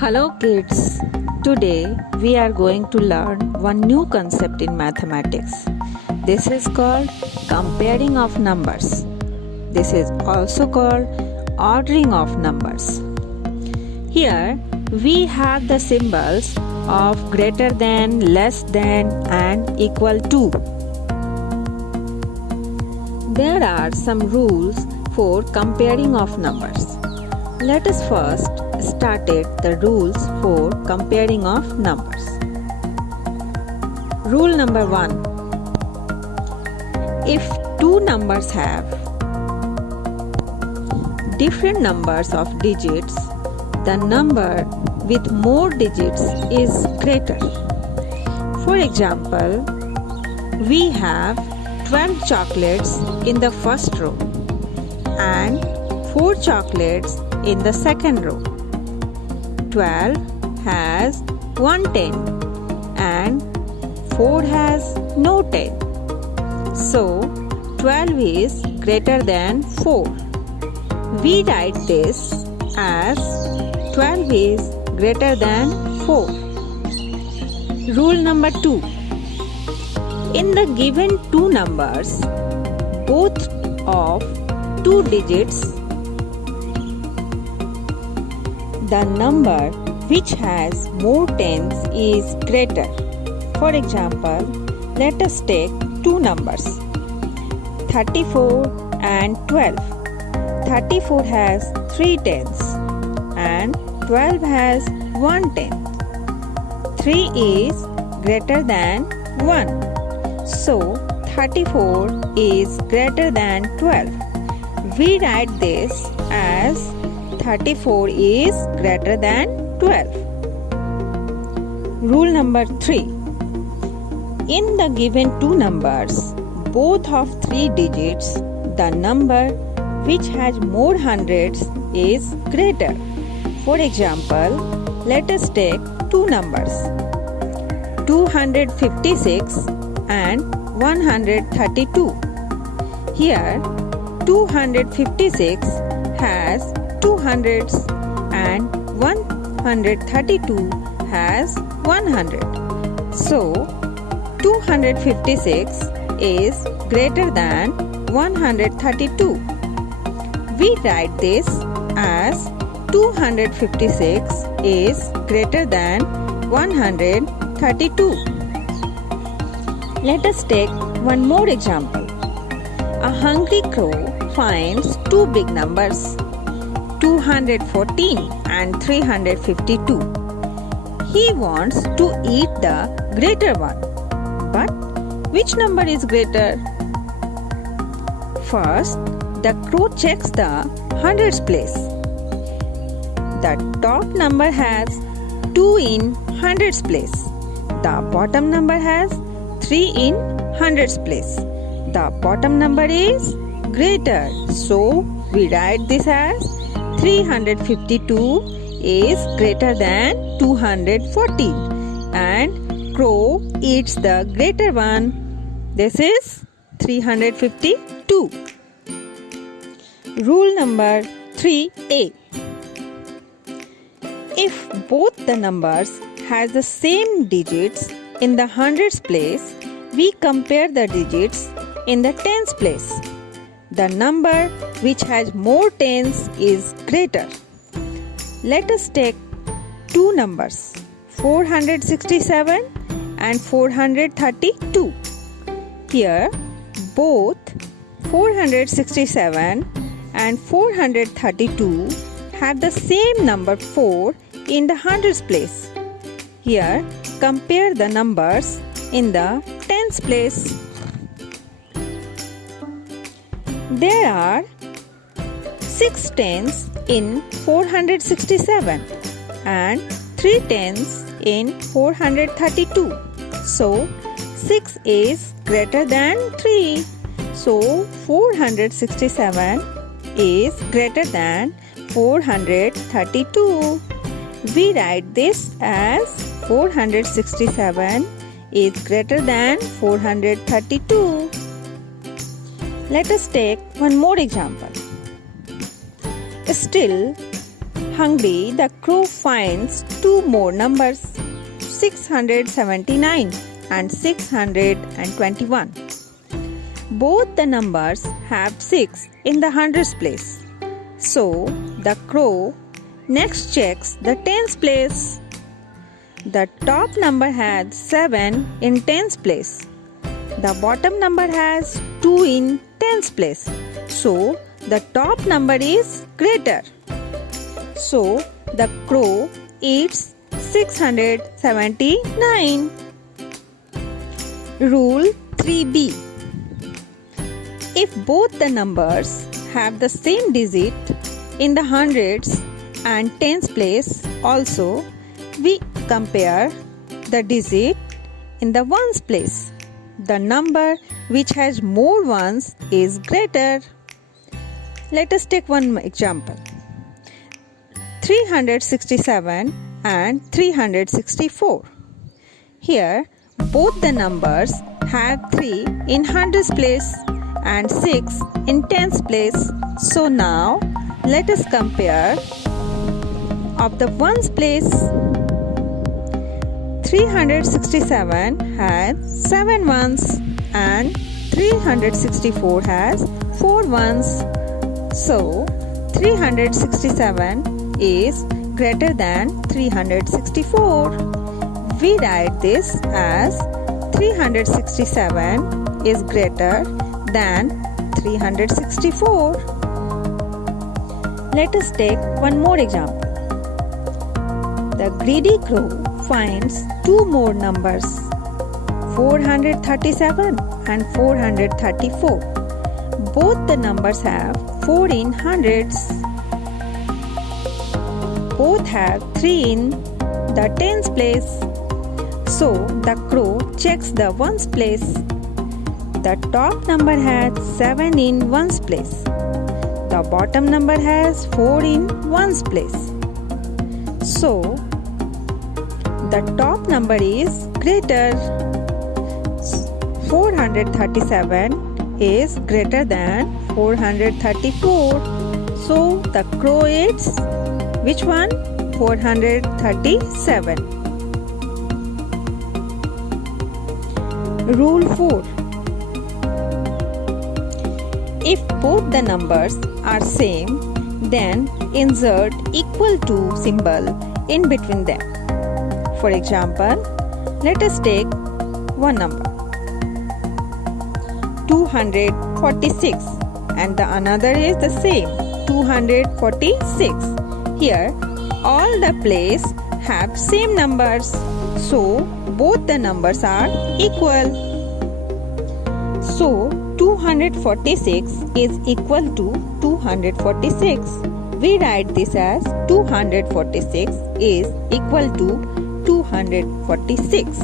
Hello kids, today we are going to learn one new concept in mathematics. This is called comparing of numbers. This is also called ordering of numbers. Here we have the symbols of greater than, less than and equal to. There are some rules for comparing of numbers. Let us first start the rules for comparing of numbers. Rule number 1. If two numbers have different numbers of digits, the number with more digits is greater. For example, we have 12 chocolates in the first row and 4 chocolates in the second row. 12 has 1 10 and 4 has no 10. So 12 is greater than 4. We write this as 12 is greater than 4. Rule number 2. In the given two numbers, both of two digits, the number which has more tens is greater. For example, let us take two numbers 34 and 12. 34 has 3 tens and 12 has 1 tenth. 3 is greater than 1. So 34 is greater than 12. We write this as 34 is greater than 12. Rule number 3. In the given two numbers, both of 3 digits, the number which has more hundreds is greater. For example, let us take two numbers 256 and 132. Here 256 has 2 hundreds and 132 has 100. So 256 is greater than 132. We write this as 256 is greater than 132. Let us take one more example. A hungry crow finds two big numbers 214 and 352. He wants to eat the greater one. But which number is greater? First, the crow checks the hundreds place. The top number has 2 in hundreds place. The bottom number has 3 in hundreds place. The bottom number is greater. So we write this as 352 is greater than 214 and crow eats the greater one. This is 352. Rule number 3a. If both the numbers has the same digits in the hundreds place, we compare the digits in the tens place. The number which has more tens is greater. Let us take two numbers 467 and 432. Here both 467 and 432 have the same number 4 in the hundreds place. Here compare the numbers in the tens place. There are 6 tens in 467 and 3 tens in 432. So 6 is greater than 3. So 467 is greater than 432. We write this as 467 is greater than 432. Let us take one more example. Still, hungry, the crow finds two more numbers, 679 and 621. Both the numbers have 6 in the hundreds place. So, the crow next checks the tens place. The top number has 7 in tens place. The bottom number has 2 in tens place. So, the top number is greater. So, the crow eats 679. Rule 3B. If both the numbers have the same digit in the hundreds and tens place also, we compare the digit in the ones place. The number which has more ones is greater. Let us take one example. 367 and 364. Here, both the numbers have 3 in hundreds place and 6 in tens place. So now, let us compare of the ones place. 367 has 7 ones and 364 has 4 ones. So, 367 is greater than 364. We write this as 367 is greater than 364. Let us take one more example. The greedy crow finds two more numbers, 437 and 434. Both the numbers have 4 in hundreds. Both have 3 in the tens place. So the crow checks the ones place. The top number has 7 in ones place. The bottom number has 4 in ones place. So the top number is greater. 437 is greater than 434. So the crow eats which one? 437. Rule 4. If both the numbers are same, then insert equal to symbol in between them. For example, let us take one number 246 and the another is the same 246. Here all the place have same numbers, so both the numbers are equal. So 246 is equal to 246. We write this as 246 is equal to 246.